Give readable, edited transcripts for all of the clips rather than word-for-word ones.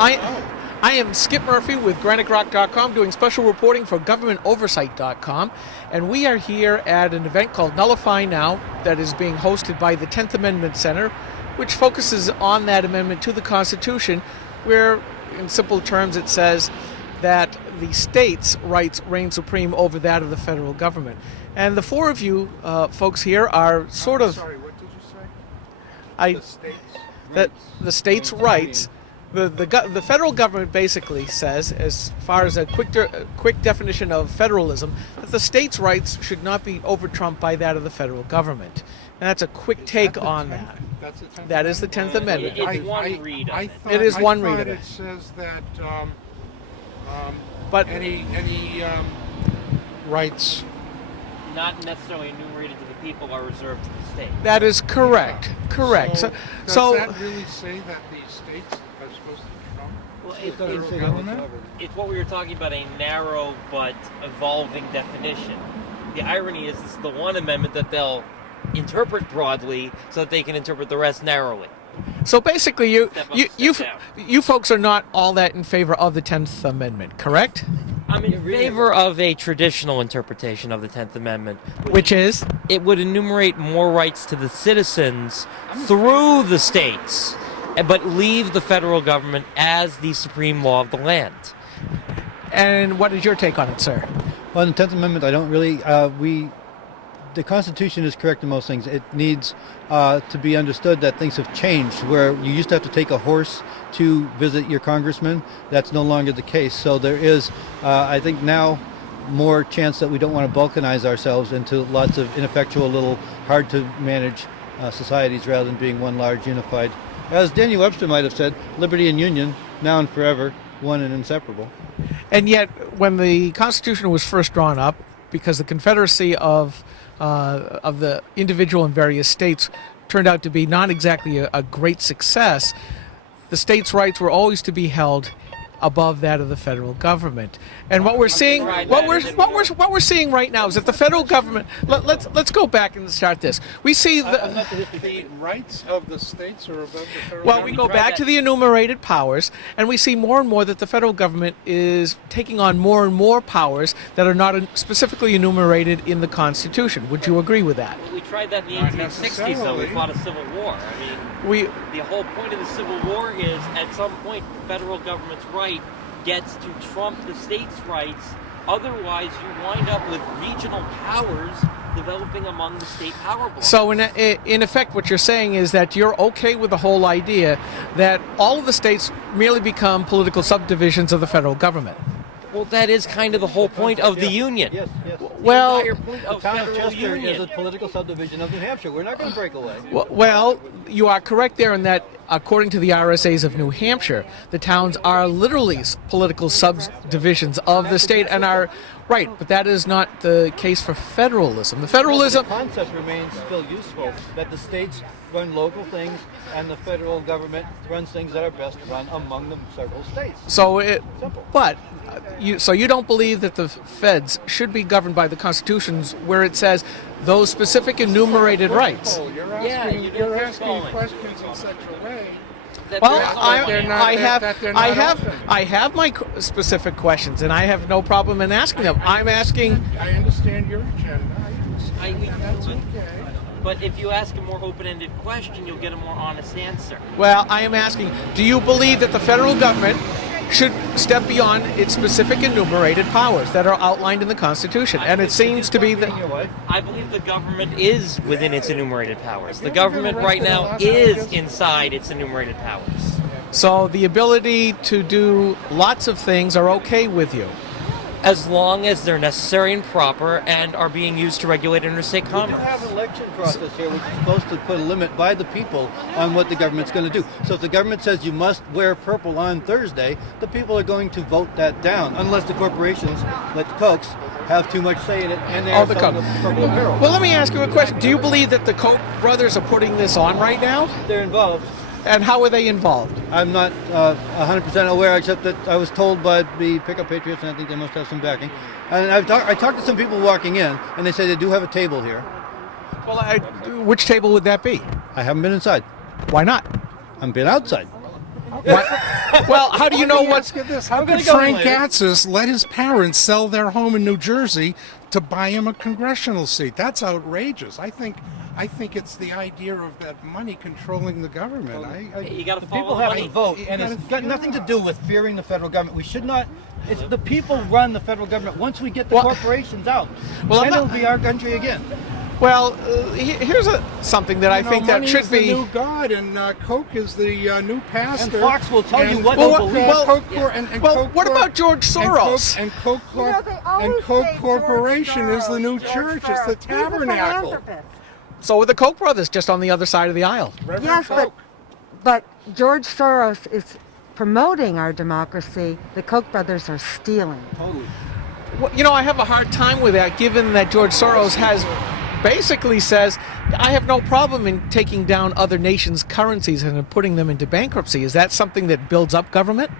I am Skip Murphy with GraniteRock.com doing special reporting for GovernmentOversite.com, and we are here at an event called Nullify Now that is being hosted by the 10th Amendment Center, which focuses on that amendment to the Constitution, where, in simple terms, it says that the states' rights reign supreme over that of the federal government. And the four of you folks here are sort of... Sorry, what did you say? The states' rights. The federal government basically says, as far as a quick definition of federalism, that the states' rights should not be over-trumped by that of the federal government. And that's a quick take on that. That's the 10th That is the 10th Amendment. It's one read of it. It is one read I of thought it. it says that But any rights... Not necessarily enumerated to the people are reserved to the state. that is correct. Correct. So, So does that really say that the states are supposed to trump Well, the federal government? it's what we were talking about, a narrow but evolving definition. The irony is this is the one amendment that they'll interpret broadly so that they can interpret the rest narrowly. So basically, you step folks are not all that in favor of the 10th Amendment, correct? I'm in favor of a traditional interpretation of the 10th Amendment. Which is? It would enumerate more rights to the citizens through the states, but leave the federal government as the supreme law of the land. And what is your take on it, sir? Well, in the 10th Amendment, I don't really, the Constitution is correct in most things. It needs to be understood that things have changed, where you used to have to take a horse to visit your congressman. That's no longer the case. So there is, I think now, more chance that we don't want to balkanize ourselves into lots of ineffectual, little hard to manage societies rather than being one large unified. As Daniel Webster might have said, liberty and union, now and forever, one and inseparable. And yet, when the Constitution was first drawn up, because the Confederacy of the individual and various states turned out to be not exactly a great success, the states' rights were always to be held above that of the federal government. And what we're seeing, what we're seeing right now is that the federal government. Let's go back and start this. We see The rights of the states are above the federal well, government? we go back to the enumerated powers, and we see more and more that the federal government is taking on more and more powers that are not specifically enumerated in the Constitution. Would you agree with that? We tried that in the Not 1860s, though. We necessarily. fought a civil war. I mean, the whole point of the Civil War is, at some point, the federal government's right gets to trump the states' rights. Otherwise, you wind up with regional powers developing among the state power blocks. So in effect, what you're saying is that you're okay with the whole idea that all of the states merely become political subdivisions of the federal government. Well, that is kind of the whole point of the Union. Yes, yes. Well, The entire point of The town of federal Chester is union. a political subdivision of New Hampshire. We're not going to break away. well, you are correct there in that, according to the RSAs of New Hampshire, the towns are literally political subdivisions of the state and are right, but that is not the case for federalism. The federalism. The concept remains still useful, that the states run local things and the federal government runs things that are best run among the several states. So Simple. but you don't believe that the feds should be governed by the constitutions where it says those specific enumerated rights. Oh, you're Yeah, asking, you you're don't asking calling. questions in such a way. Well, that they're not- that they're not open. I have my specific questions, and I have no problem in asking them. I'm asking. I understand your agenda. I I- understand. That's okay. But if you ask a more open-ended question, you'll get a more honest answer. Well, I am asking. Do you believe that the federal government should step beyond its specific enumerated powers that are outlined in the Constitution? And it seems to be that. I believe the government is within its enumerated powers. The government right now is inside its enumerated powers. So the ability to do lots of things are okay with you. As long as they're necessary and proper and are being used to regulate interstate We commerce. do have an election process here, which is supposed to put a limit by the people on what the government's going to do. So if the government says you must wear purple on Thursday, the people are going to vote that down, unless the corporations, like the Cokes, have too much say in it and they're the selling Coke. the purple apparel. Well, let me ask you a question. Do you believe that the Koch brothers are putting this on right now? They're involved. And how are they involved? I'm not 100% aware, except that I was told by the Pickup Patriots, and I think they must have some backing. And I talked to some people walking in, and they say they do have a table here. Well, which table would that be? I haven't been inside. Why not? I've been outside. Well, how do you know Let me what? ask you this. How gonna could go Frank later. Gatzis let his parents sell their home in New Jersey to buy him a congressional seat? That's outrageous. I think it's the idea of that money controlling the government. You got to follow People the have money. to vote, You and gotta it's got figure nothing it to out. do with fearing the federal government. We should not. It's the people run the federal government. Once we get the Well- corporations out, Well, then I'm it'll not- be our country again. Well, here's something that I think that money should is the be. new god, and Coke is the new pastor. And Fox will tell you And what Well, to what- believe. well- Coke Cor- and well, Coke what Cor- about George Soros? And Coke, You know, they always and Coke say George Corporation is the new Soros, church. George It's the Soros. He's a tabernacle. philanthropist. So are the Koch brothers, just on the other side of the aisle. Reverend Yes, Coke. but George Soros is promoting our democracy. The Koch brothers are stealing. Totally. Well, you know, I have a hard time with that, given that George Soros has basically says, I have no problem in taking down other nations' currencies and putting them into bankruptcy. Is that something that builds up government?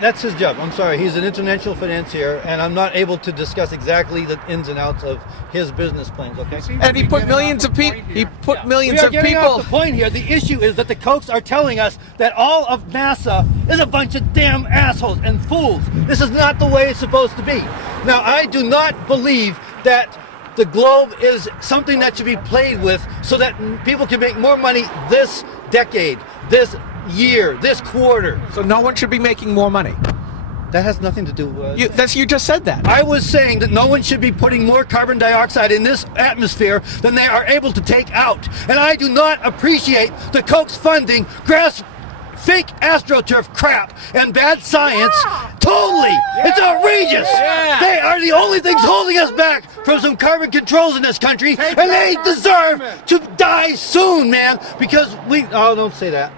That's his job. I'm sorry. He's an international financier, and I'm not able to discuss exactly the ins and outs of his business plans. Okay. Seems And to he be put getting millions off of the people. point He here. put millions We are of getting people. off the point here. The issue is that the Kochs are telling us that all of NASA is a bunch of damn assholes and fools. This is not the way it's supposed to be. Now, I do not believe that the globe is something that should be played with so that people can make more money this decade, this year, this quarter. So no one should be making more money. That has nothing to do with You just said that. I was saying that no one should be putting more carbon dioxide in this atmosphere than they are able to take out. And I do not appreciate the Kochs funding fake astroturf crap and bad science. Totally. It's outrageous. Yeah. They are the only things holding us back from some carbon controls in this country. Take And they back our deserve government. to die soon, man. Because don't say that.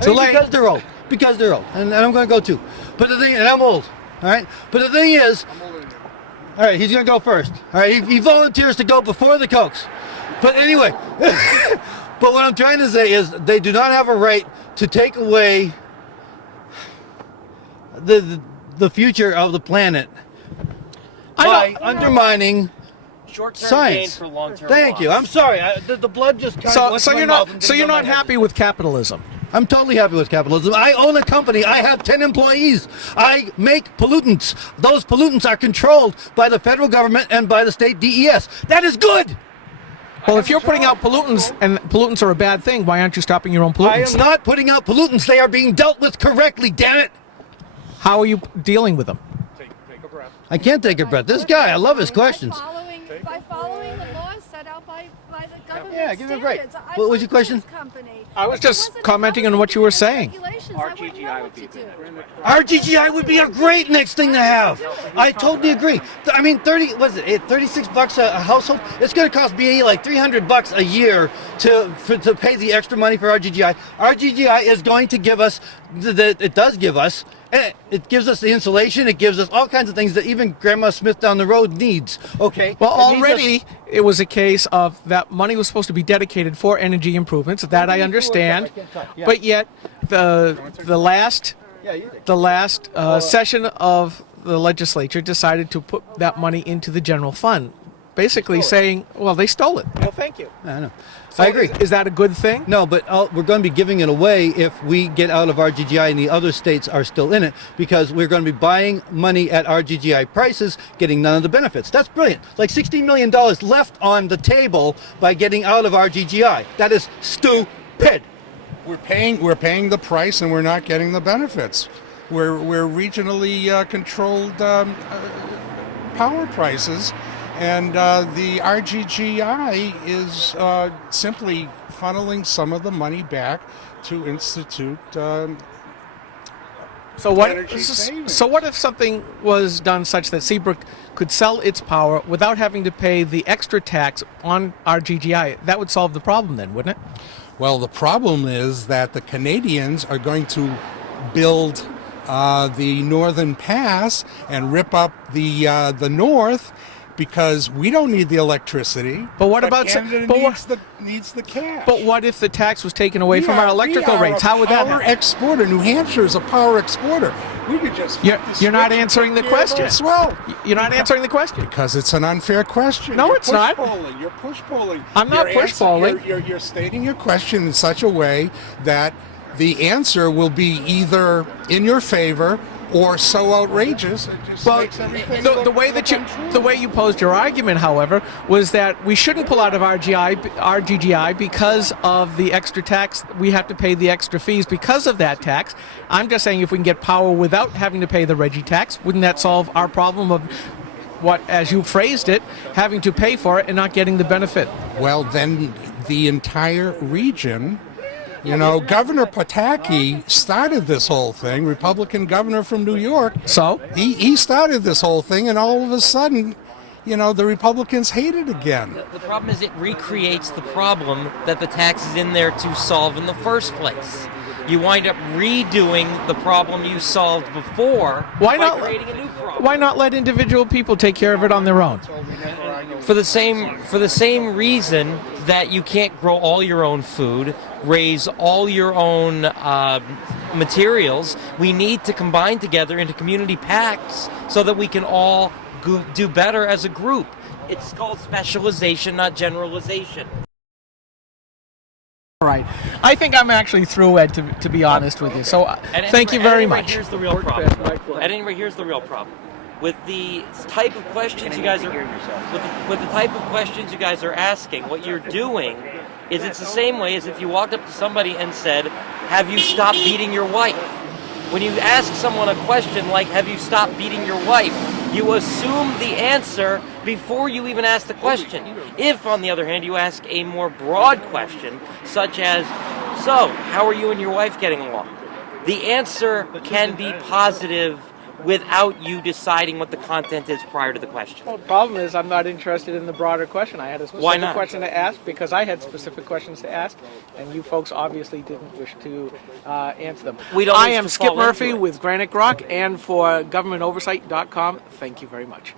Too late. Because they're old. Because they're old. And I'm going to go too. But the thing, and I'm old. All right. But the thing is, all right, he's going to go first. All right, he volunteers to go before the Kochs. But anyway, but what I'm trying to say is they do not have a right to take away the future of the planet by undermining Short-term science. gain for long-term Thank you. loss. I'm sorry. The blood just kind of went So to my you're mouth not and so didn't you're go to not my head. happy with capitalism. I'm totally happy with capitalism. I own a company. I have 10 employees. I make pollutants. Those pollutants are controlled by the federal government and by the state DES. That is good. Well, if you're putting out pollutants and pollutants are a bad thing, why aren't you stopping your own I pollutants? am not putting out pollutants. They are being dealt with correctly, damn it. How are you dealing with them? Take a breath. I can't take a breath. This guy, I love his questions. By following the laws set out by the government Yeah, give me a break. standards. I What was your worked question? for this company. I was If it just wasn't commenting on following what you were the saying. regulations, I wouldn't know what to do. RGGI would be a great next thing to have. I totally agree. I mean, 36 bucks a household. It's going to cost BAE like $300 a year to pay the extra money for RGGI. RGGI is going to give us it gives us the insulation. It gives us all kinds of things that even Grandma Smith down the road needs. Okay. Well, It needs us- already it was a case of that money was supposed to be dedicated for energy improvements. That I understand, Yeah. but yet the last session of the legislature decided to put that money into the general fund, basically saying, "Well, they stole it." Well, thank you. I know. So I agree. Is that a good thing? No, but we're going to be giving it away if we get out of RGGI and the other states are still in it, because we're going to be buying money at RGGI prices, getting none of the benefits. That's brilliant. Like $16 million left on the table by getting out of RGGI. That is stupid. We're paying the price, and we're not getting the benefits. We're regionally controlled power prices, and the RGGI is simply funneling some of the money back to institute. So Energy savings. So what if something was done such that Seabrook could sell its power without having to pay the extra tax on RGGI? That would solve the problem then, wouldn't it? Well, the problem is that the Canadians are going to build the Northern Pass and rip up the North, because we don't need the electricity. But what about Canada but what- needs the cash? But what if the tax was taken away from our electrical rates? How would that Power happen? exporter. New Hampshire is a power exporter. We could just. flip the You're not switch and answering the take care of question. those. Well, You're not answering the question. because it's an unfair question. No, You're it's not. push-polling. You're push-polling. I'm not You're push-polling. You're stating your question in such a way that the answer will be either in your favor or so outrageous it just makes everything the way you posed your argument, however, was that we shouldn't pull out of RGGI because of the extra tax. We have to pay the extra fees because of that tax. I'm just saying if we can get power without having to pay the Reggie tax, wouldn't that solve our problem of what, as you phrased it, having to pay for it and not getting the benefit? Well, then the entire region. You know, Governor Pataki started this whole thing, Republican governor from New York. So? He started this whole thing, and all of a sudden, you know, the Republicans hate it again. The problem is it recreates the problem that the tax is in there to solve in the first place. You wind up redoing the problem you solved before by creating a new problem. Why not let individual people take care of it on their own? For the same reason that you can't grow all your own food, raise all your own materials, we need to combine together into community pacts so that we can all do better as a group. It's called specialization, not generalization. All right. I think I'm actually through, Ed, to be honest with you. So thank you very much. Here's the real problem. At any rate, here's the real problem. With the type of questions you guys are with the type of questions you guys are asking, what you're doing is it's the same way as if you walked up to somebody and said, "Have you stopped beating your wife?" When you ask someone a question like, "Have you stopped beating your wife?" you assume the answer before you even ask the question. If, on the other hand, you ask a more broad question, such as, "So, how are you and your wife getting along?" the answer can be positive without you deciding what the content is prior to the question. Well, the problem is I'm not interested in the broader question. I had a Why specific not? question to ask because I had specific questions to ask, and you folks obviously didn't wish to answer them. We don't I wish am to Skip fall Murphy into it. with Granite Rock, and for GovernmentOversite.com, thank you very much.